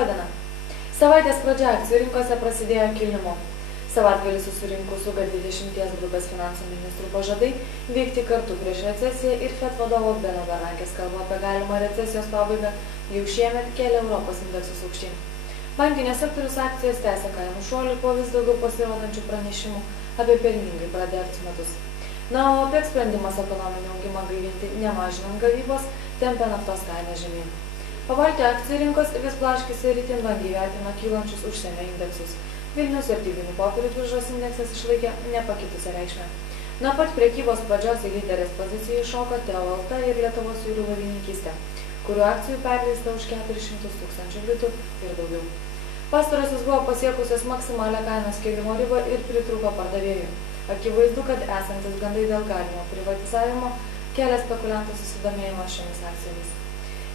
Labadiena. Savaitės pradžia akcijų rinkose prasidėjo kilimu. Savaitgalį susirinkusių G20 grupės finansų ministrų pažadai veikti kartu prieš recesiją ir FED vadovo Beno Bernanke kalba apie galimą recesijos pabaigą jau šiemet kėlė Europos indeksus aukštyn. Bankinės sektorius akcijos tęsia kainų šuolį po vis daugiau pasirodančių pranešimų apie pelningai pradėtus metus. O OPEC sprendimas ekonominį augimą gaivinti nemažinant gavybos tempia naftos kainą žemyn. Pabaltijos akcijų rinkos vis blaškėsi ir itin vangiai vertino kylančius užsienio indeksus. Vilniaus vertybinių popierių biržos indeksas išlaikė nepakitusią reikšmę. Nuo pat prekybos pradžios į lyderės poziciją iššoko Teo LT ir Lietuvos jūrų laivininkystė, kurių akcijų perleista už 400 000 litų ir daugiau. Pastarosios buvo pasiekusios maksimalią kainos kėlimo ribą ir pritrūko pardavėjų. Akivaizdu, kad esantis gandai dėl galimo privatizavimo kelia spekuliantų susidomėjimą šiomis akcijomis.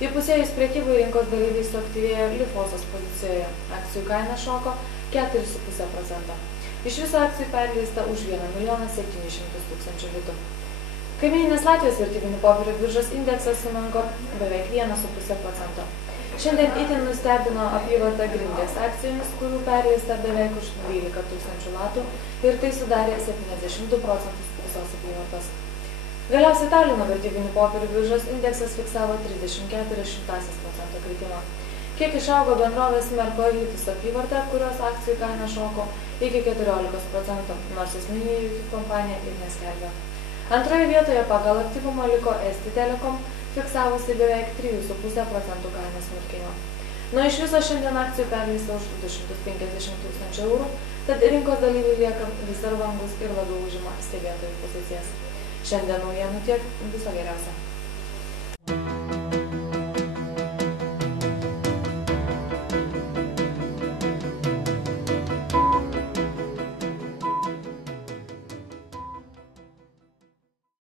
Įpusėjus prekybai rinkos dalyviai suaktyvėjo Lifosos pozicijoje. Akcijų kaina šoko 4,5%. Iš viso akcijų perleista už 1 700 000 litų. Kaimyninės Latvijos vertybinių popierių biržos indeksas sumenko beveik 1,5%. Šiandien itin nustebino apyvarta Grindės akcijomis, kurių perleista beveik už 12 000 latų ir tai sudarė 72% visos apyvartos. Galiausiai Talino vertybinių popierių biržos indeksas fiksavo 34% kritimą. Kiek išaugo bendrovės Merkoitis apyvarta, kurios akcijų kaina šoko iki 14%, nors esminių įvykių kompanija ir neskelbė. Antroje vietoje pagal aktyvumą liko Esti Telekom, fiksavusi beveik 3,5% kainos smulkėjimą. Iš viso šiandien akcijų perleista už 250 000 eurų, tad rinkos dalyviai lieka vis ar vangus ir labiau užima stebėtojų pozicijas. Šiandien naujienų tiek, viso geriausio.